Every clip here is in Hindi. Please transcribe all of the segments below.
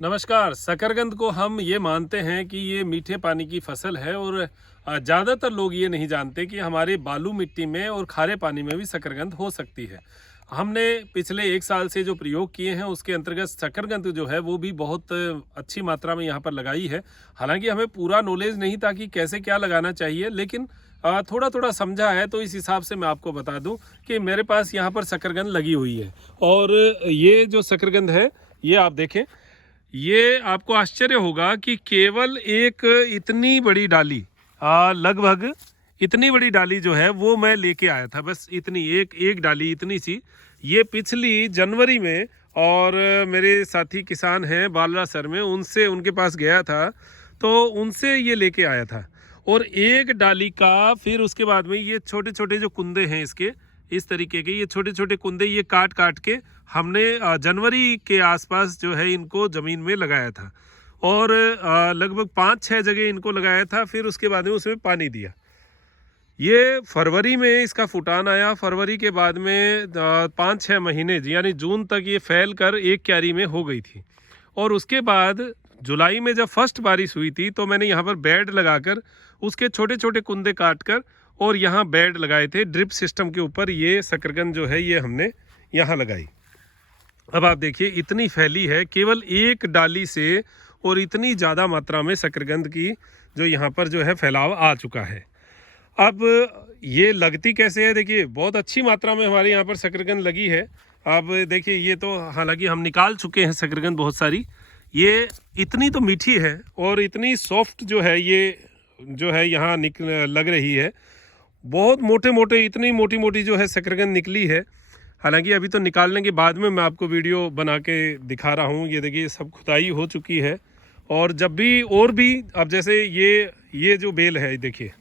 नमस्कार। शकरकंद को हम ये मानते हैं कि ये मीठे पानी की फसल है और ज़्यादातर लोग ये नहीं जानते कि हमारे बालू मिट्टी में और खारे पानी में भी शकरकंद हो सकती है। हमने पिछले 1 साल से जो प्रयोग किए हैं उसके अंतर्गत शकरकंद जो है वो भी बहुत अच्छी मात्रा में यहाँ पर लगाई है। हालांकि हमें पूरा नॉलेज नहीं था कि कैसे क्या लगाना चाहिए, लेकिन थोड़ा थोड़ा समझा है, तो इस हिसाब से मैं आपको बता दूं कि मेरे पास यहाँ पर शकरकंद लगी हुई है। और ये जो शकरकंद है ये आप देखें, ये आपको आश्चर्य होगा कि केवल एक इतनी बड़ी डाली, लगभग इतनी बड़ी डाली जो है वो मैं लेके आया था। बस इतनी एक डाली इतनी सी, ये पिछली जनवरी में। और मेरे साथी किसान हैं बालरा सर में, उनसे उनके पास गया था तो उनसे ये लेके आया था। और एक डाली का फिर उसके बाद में ये छोटे छोटे जो कुंदे हैं इसके, इस तरीके के ये छोटे छोटे कुंदे, ये काट काट के हमने जनवरी के आसपास जो है इनको ज़मीन में लगाया था। और लगभग 5-6 जगह इनको लगाया था। फिर उसके बाद में उसमें पानी दिया। ये फरवरी में इसका फुटान आया। फरवरी के बाद में 5-6 महीने यानी जून तक ये फैल कर एक क्यारी में हो गई थी। और उसके बाद जुलाई में जब फर्स्ट बारिश हुई थी तो मैंने यहाँ पर बेड लगाकर उसके छोटे छोटे कुंदे काट कर और यहाँ बेड लगाए थे ड्रिप सिस्टम के ऊपर। ये शकरकंद जो है ये हमने यहाँ लगाई। अब आप देखिए इतनी फैली है केवल एक डाली से, और इतनी ज़्यादा मात्रा में शकरकंद की जो यहाँ पर जो है फैलाव आ चुका है। अब ये लगती कैसे है, देखिए बहुत अच्छी मात्रा में हमारे यहाँ पर शकरकंद लगी है। अब देखिए ये तो हालांकि हम निकाल चुके हैं शकरकंद बहुत सारी। ये इतनी तो मीठी है और इतनी सॉफ्ट जो है ये जो है यहाँ लग रही है। बहुत मोटे मोटे, इतनी मोटी मोटी जो है शकरकंद निकली है। हालांकि अभी तो निकालने के बाद में मैं आपको वीडियो बना के दिखा रहा हूँ। ये देखिए सब खुदाई हो चुकी है। और जब भी और भी, अब जैसे ये जो बेल है देखिए,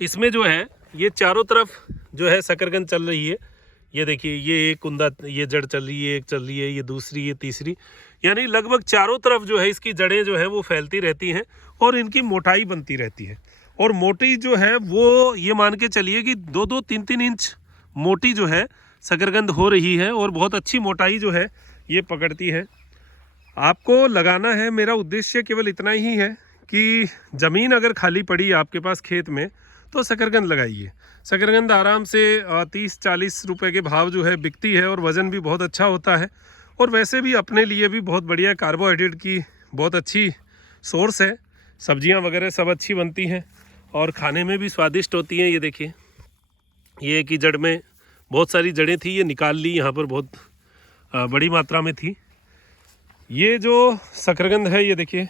इसमें जो है ये चारों तरफ जो है शकरकंद चल रही है। ये देखिए ये एक कुंदा, ये जड़ चल रही है, एक चल रही है, ये दूसरी, ये तीसरी, यानी लगभग चारों तरफ जो है इसकी जड़ें जो है वो फैलती रहती हैं और इनकी मोटाई बनती रहती है। और मोटी जो है वो ये मान के चलिए कि 2-2, 3-3 इंच मोटी जो है शकरकंद हो रही है। और बहुत अच्छी मोटाई जो है ये पकड़ती है। आपको लगाना है, मेरा उद्देश्य केवल इतना ही है कि ज़मीन अगर खाली पड़ी आपके पास खेत में तो शकरकंद लगाइए। शकरकंद आराम से 30-40 रुपए के भाव जो है बिकती है और वज़न भी बहुत अच्छा होता है। और वैसे भी अपने लिए भी बहुत बढ़िया कार्बोहाइड्रेट की बहुत अच्छी सोर्स है। सब्जियां वगैरह सब अच्छी बनती हैं और खाने में भी स्वादिष्ट होती हैं। ये देखिए ये की जड़ में बहुत सारी जड़ें थी, ये निकाल ली, यहाँ पर बहुत बड़ी मात्रा में थी। ये जो शकरकंद है ये देखिए,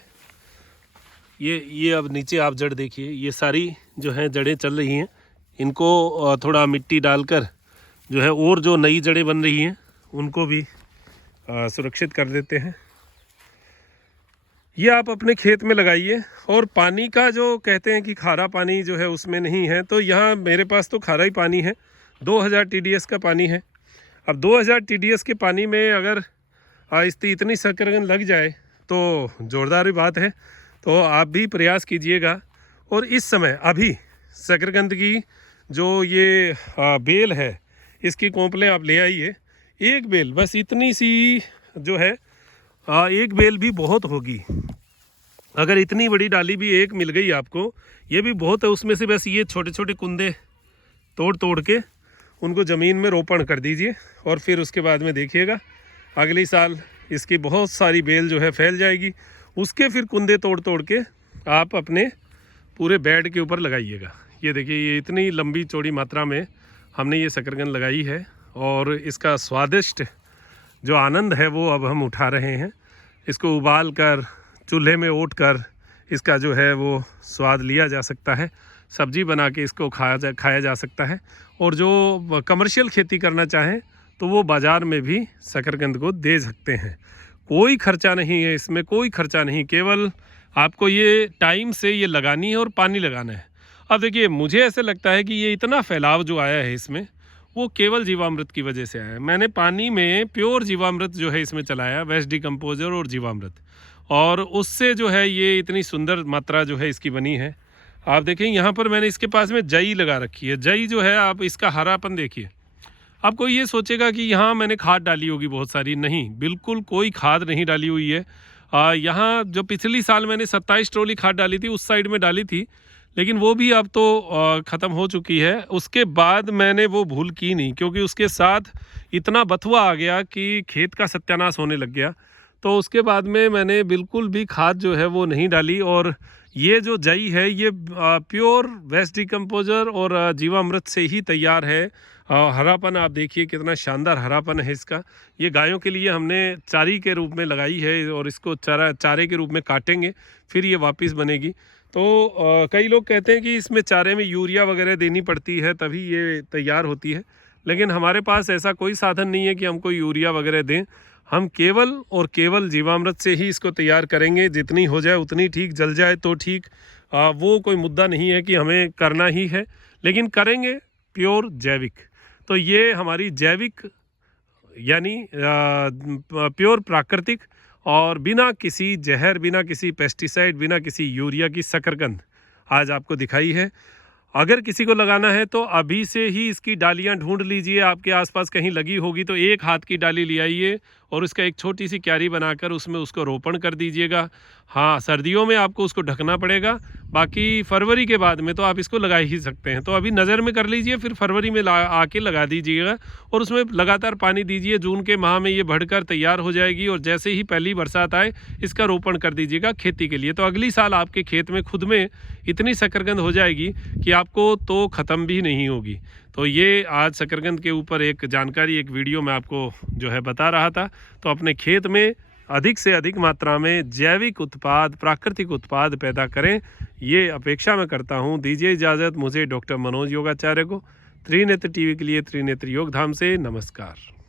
ये अब नीचे आप जड़ देखिए, ये सारी जो है जड़ें चल रही हैं। इनको थोड़ा मिट्टी डालकर जो है और जो नई जड़ें बन रही हैं उनको भी सुरक्षित कर देते हैं। ये आप अपने खेत में लगाइए। और पानी का जो कहते हैं कि खारा पानी जो है उसमें नहीं है, तो यहाँ मेरे पास तो खारा ही पानी है। 2000 TDS का पानी है। अब 2000 TDS के पानी में अगर इतनी शकरकंद लग जाए तो ज़ोरदार बात है। तो आप भी प्रयास कीजिएगा। और इस समय अभी शकरकंद की जो ये बेल है इसकी कोंपलें आप ले आइए। एक बेल बस इतनी सी जो है, एक बेल भी बहुत होगी। अगर इतनी बड़ी डाली भी एक मिल गई आपको, ये भी बहुत है। उसमें से बस ये छोटे छोटे कुंदे तोड़ तोड़ के उनको ज़मीन में रोपण कर दीजिए। और फिर उसके बाद में देखिएगा अगले साल इसकी बहुत सारी बेल जो है फैल जाएगी। उसके फिर कुंदे तोड़ तोड़ के आप अपने पूरे बेड के ऊपर लगाइएगा। ये देखिए ये इतनी लंबी चौड़ी मात्रा में हमने ये शकरकंद लगाई है। और इसका स्वादिष्ट जो आनंद है वो अब हम उठा रहे हैं। इसको उबाल कर चूल्हे में ओट कर इसका जो है वो स्वाद लिया जा सकता है। सब्जी बना के इसको खाया जा सकता है। और जो कमर्शियल खेती करना चाहें तो वो बाज़ार में भी शकरकंद को दे सकते हैं। कोई खर्चा नहीं है इसमें, कोई खर्चा नहीं। केवल आपको ये टाइम से ये लगानी है और पानी लगाना है। अब देखिए मुझे ऐसे लगता है कि ये इतना फैलाव जो आया है इसमें वो केवल जीवामृत की वजह से आया है। मैंने पानी में प्योर जीवामृत जो है इसमें चलाया, वेस्ट डिकम्पोजर और जीवामृत, और उससे जो है ये इतनी सुंदर मात्रा जो है इसकी बनी है। आप देखें यहाँ पर मैंने इसके पास में जई लगा रखी है। जई जो है आप इसका हरापन देखिए, अब कोई ये सोचेगा कि यहाँ मैंने खाद डाली होगी बहुत सारी, नहीं, बिल्कुल कोई खाद नहीं डाली हुई है। यहाँ जो पिछली साल मैंने 27 ट्रॉली खाद डाली थी उस साइड में डाली थी, लेकिन वो भी अब तो ख़त्म हो चुकी है। उसके बाद मैंने वो भूल की नहीं, क्योंकि उसके साथ इतना बथुआ आ गया कि खेत का सत्यानाश होने लग गया। तो उसके बाद में मैंने बिल्कुल भी खाद जो है वो नहीं डाली। और ये जो जई है ये प्योर वेस्ट डिकम्पोजर और जीवामृत से ही तैयार है। हरापन आप देखिए कितना शानदार हरापन है इसका। ये गायों के लिए हमने चारी के रूप में लगाई है और इसको चारे के रूप में काटेंगे, फिर ये वापस बनेगी। तो कई लोग कहते हैं कि इसमें चारे में यूरिया वगैरह देनी पड़ती है तभी ये तैयार होती है, लेकिन हमारे पास ऐसा कोई साधन नहीं है कि हमको यूरिया वगैरह दें। हम केवल और केवल जीवामृत से ही इसको तैयार करेंगे। जितनी हो जाए उतनी ठीक, जल जाए तो ठीक, वो कोई मुद्दा नहीं है कि हमें करना ही है, लेकिन करेंगे प्योर जैविक। तो ये हमारी जैविक यानी प्योर प्राकृतिक और बिना किसी जहर, बिना किसी पेस्टिसाइड, बिना किसी यूरिया की शकरकंद आज आपको दिखाई है। अगर किसी को लगाना है तो अभी से ही इसकी डालियां ढूंढ लीजिए, आपके आसपास कहीं लगी होगी तो एक हाथ की डाली ले आइए और उसका एक छोटी सी क्यारी बनाकर उसमें उसको रोपण कर दीजिएगा। हाँ, सर्दियों में आपको उसको ढकना पड़ेगा, बाकी फरवरी के बाद में तो आप इसको लगा ही सकते हैं। तो अभी नज़र में कर लीजिए, फिर फरवरी में आके लगा दीजिएगा और उसमें लगातार पानी दीजिए। जून के माह में ये बढ़कर तैयार हो जाएगी और जैसे ही पहली बरसात आए इसका रोपण कर दीजिएगा खेती के लिए। तो अगली साल आपके खेत में खुद में इतनी शकरकंद हो जाएगी कि आपको तो ख़त्म भी नहीं होगी। तो ये आज शकरकंद के ऊपर एक जानकारी, एक वीडियो मैं आपको जो है बता रहा था। तो अपने खेत में अधिक से अधिक मात्रा में जैविक उत्पाद, प्राकृतिक उत्पाद पैदा करें, ये अपेक्षा मैं करता हूँ। दीजिए इजाज़त मुझे, डॉक्टर मनोज योगाचार्य को। त्रिनेत्र टीवी के लिए त्रिनेत्र योग धाम से नमस्कार।